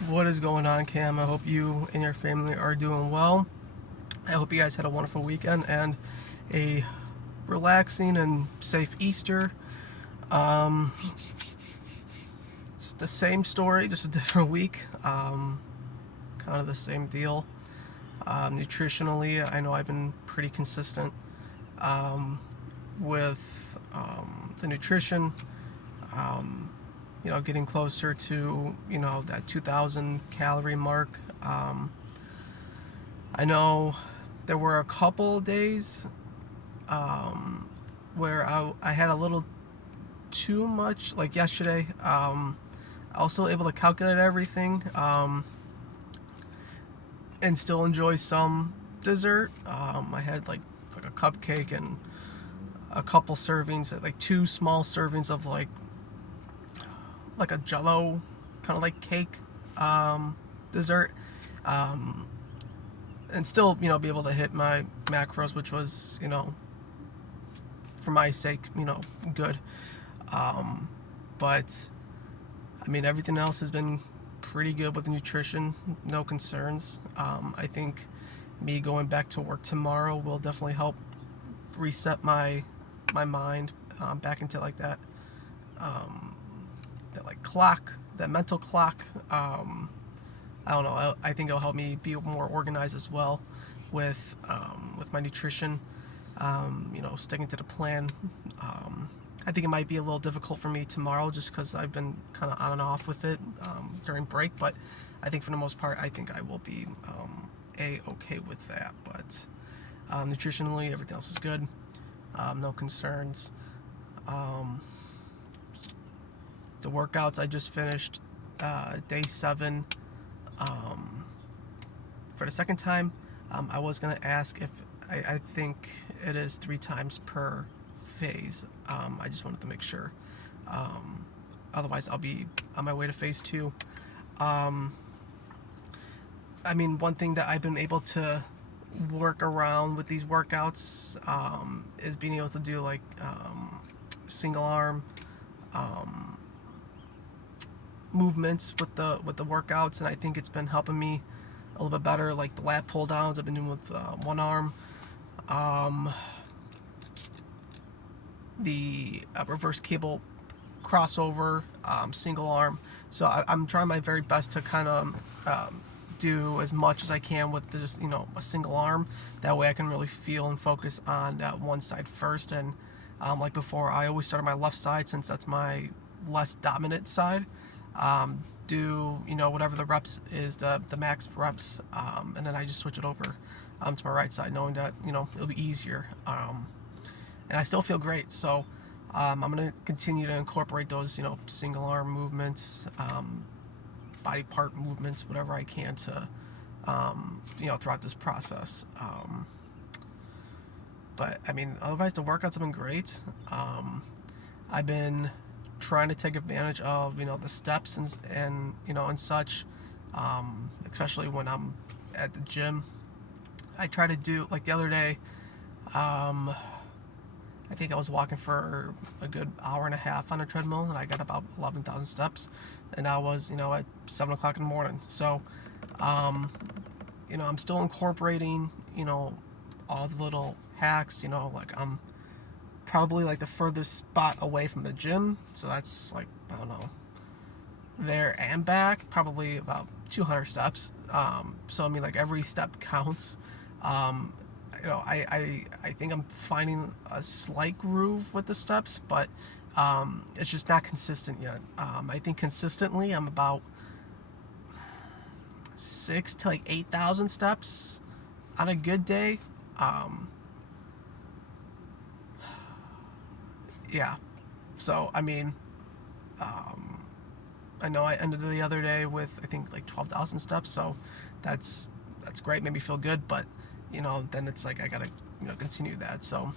What is going on, Cam? I hope you and your family are doing well. I hope you guys had a wonderful weekend and a relaxing and safe Easter. Um, it's the same story, just a different week. Kind of the same deal. Nutritionally, I know I've been pretty consistent with the nutrition. Um, getting closer to that 2,000 calorie mark. I know there were a couple days where I had a little too much, like yesterday. Also able to calculate everything and still enjoy some dessert. I had like a cupcake and a couple servings, like two small servings of like a Jello kind of like cake dessert. Um, and still, be able to hit my macros, which was, for my sake, good. Um, but I mean, everything else has been pretty good with the nutrition, no concerns. I think me going back to work tomorrow will definitely help reset my mind back into like um, that like clock, that mental clock. I don't know. I think it'll help me be more organized as well with my nutrition. Sticking to the plan. I think it might be a little difficult for me tomorrow just because I've been kind of on and off with it during break. But I think for the most part, I think I will be okay with that. But nutritionally, everything else is good. No concerns. Um, the workouts I just finished, day 7. Um, for the second time, I was gonna ask if I think it is 3 times per phase. I just wanted to make sure. Um, Otherwise, I'll be on my way to phase 2. Um, I mean, one thing that I've been able to work around with these workouts is being able to do like single arm um, movements with the workouts, and I think it's been helping me a little bit better. Like the lat pull downs, I've been doing with one arm. Um, the reverse cable crossover, single arm. So I'm trying my very best to kind of do as much as I can with just a single arm. That way I can really feel and focus on that one side first. And like before, I always start on my left side since that's my less dominant side. Do whatever the reps is, the max reps, and then I just switch it over to my right side, knowing that it'll be easier. And I still feel great. So I'm going to continue to incorporate those, single arm movements, body part movements, whatever I can to, throughout this process. But I mean, otherwise the workouts have been great. I've been trying to take advantage of, the steps and such, especially when I'm at the gym. I try to do like the other day. Um, I think I was walking for a good hour and a half on a treadmill, and I got about 11,000 steps, and I was, at 7 o'clock in the morning. So, um, I'm still incorporating, all the little hacks. Like I'm probably like the furthest spot away from the gym, so that's like I don't know, there and back, probably about 200 steps. So I mean, like every step counts. Um, I think I'm finding a slight groove with the steps, but it's just not consistent yet. I think consistently I'm about 6 to like 8,000 steps on a good day. Um, yeah. So I mean, um, I know I ended the other day with I think like 12,000 steps, so that's that's great. Made me feel good, but then it's like I gotta continue that. So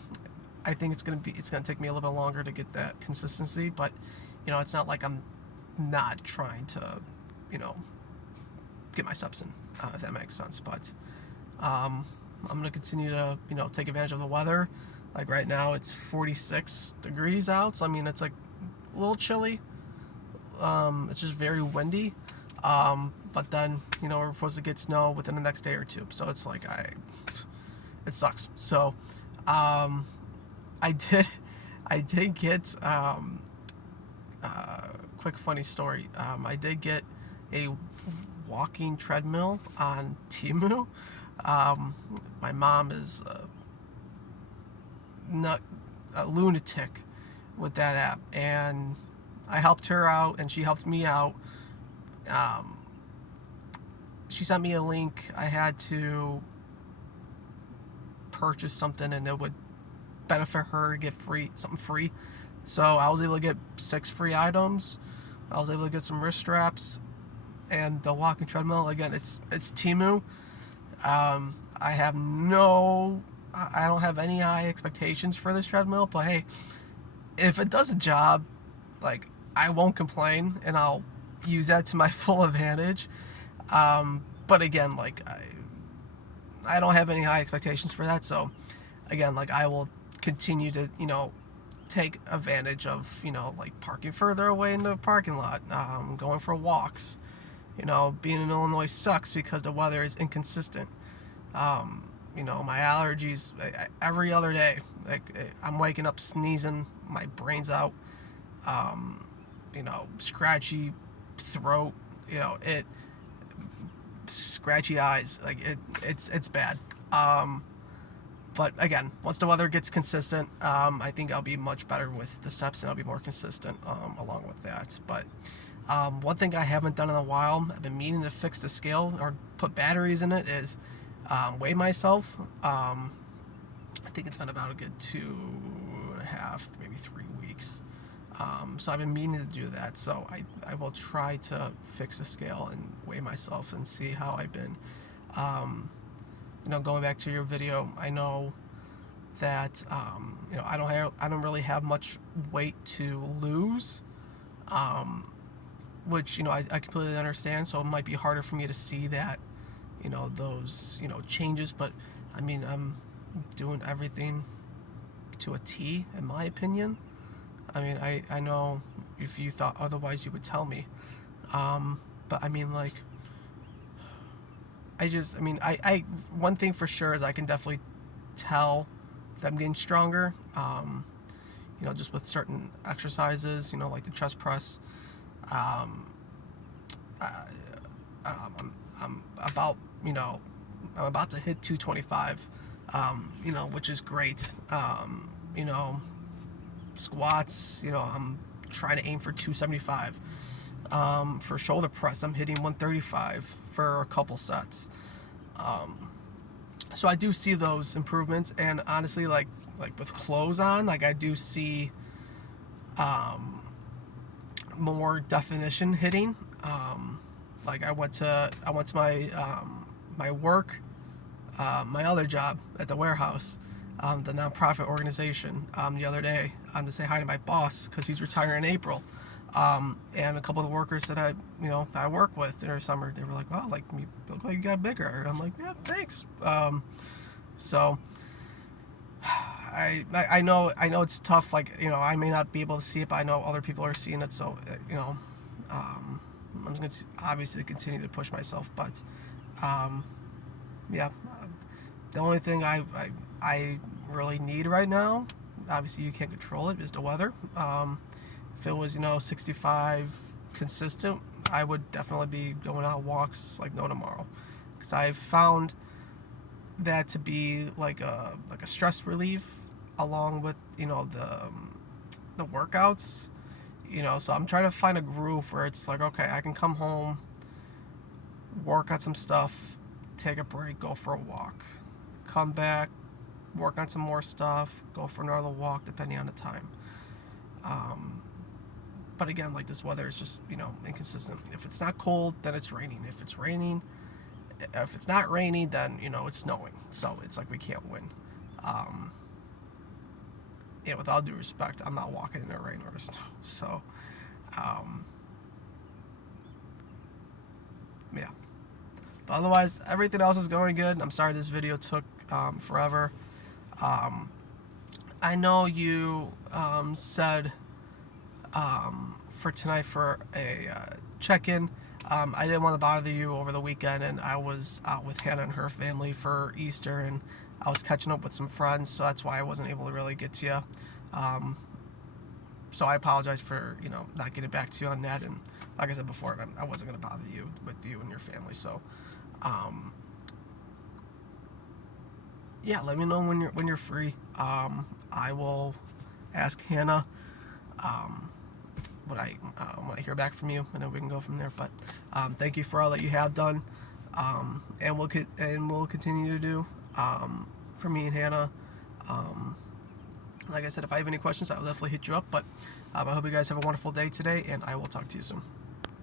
I think it's gonna take me a little bit longer to get that consistency, but it's not like I'm not trying to you know get my steps in, if that makes sense. But um, I'm gonna continue to take advantage of the weather. Like right now, it's 46 degrees out, so I mean it's like a little chilly. It's just very windy, But then, we're supposed to get snow within the next day or two. So it's like, it sucks. So, um, I did, I did get, quick funny story. I did get a walking treadmill on Temu. My mom is not a lunatic with that app, and I helped her out, and she helped me out. Um, she sent me a link. I had to purchase something, and it would benefit her to get something free. So I was able to get 6 free items. I was able to get some wrist straps and the walking treadmill. Again, it's Temu. I have I don't have any high expectations for this treadmill, but hey, if it does a job, like, I won't complain, and I'll use that to my full advantage. But again, like, I don't have any high expectations for that. So again, like, I will continue to, take advantage of, like, parking further away in the parking lot, going for walks. Being in Illinois sucks because the weather is inconsistent. My allergies, every other day, like, I'm waking up sneezing my brains out, scratchy throat, scratchy eyes, like, it's bad. But again, once the weather gets consistent, I think I'll be much better with the steps, and I'll be more consistent along with that. But one thing I haven't done in a while, I've been meaning to fix the scale or put batteries in it, is weigh myself. I think it's been about a good 2.5, maybe 3 weeks. So I've been meaning to do that. So I will try to fix the scale and weigh myself and see how I've been. Going back to your video, I know that I don't really have much weight to lose, which I completely understand. So it might be harder for me to see that, those changes. But I mean, I'm doing everything to a T, in my opinion. I mean, I know if you thought otherwise, you would tell me. But I mean, like, I one thing for sure is I can definitely tell that I'm getting stronger. Just with certain exercises, like the chest press. Um, I, I'm about, I'm about to hit 225, which is great. Squats, I'm trying to aim for 275. For shoulder press, I'm hitting 135 for a couple sets. So I do see those improvements, and honestly, like with clothes on, like, I do see more definition hitting. Like, I went to my my work, my other job at the warehouse, the nonprofit organization, the other day, to say hi to my boss because he's retiring in April. And a couple of the workers that I work with in the summer, they were like, "Wow, like, you look like you got bigger." And I'm like, "Yeah, thanks." So I know it's tough. Like, I may not be able to see it, but I know other people are seeing it. So I'm going to obviously continue to push myself. But yeah, the only thing I really need right now, obviously you can't control it, is the weather. If it was 65 consistent, I would definitely be going out walks like no tomorrow, because I've found that to be like a stress relief, along with the workouts. So I'm trying to find a groove where it's like, okay, I can come home, work on some stuff, take a break, go for a walk, come back, work on some more stuff, go for another walk, depending on the time. But again, like, this weather is just inconsistent. If it's not cold, then it's raining. If it's not raining, then it's snowing. So it's like we can't win. Yeah, with all due respect, I'm not walking in the rain or the snow. So yeah. But otherwise, everything else is going good. I'm sorry this video took forever. I know you said for tonight for a check-in. I didn't want to bother you over the weekend, and I was out with Hannah and her family for Easter, and I was catching up with some friends, so that's why I wasn't able to really get to you. Um, so I apologize for not getting back to you on that. And like I said before, I wasn't going to bother you with you and your family. So um, yeah, let me know when you're free. I will ask Hannah when I hear back from you, and then we can go from there. But thank you for all that you have done, and we'll continue to do for me and Hannah. Um, like I said, if I have any questions, I will definitely hit you up. But I hope you guys have a wonderful day today, and I will talk to you soon.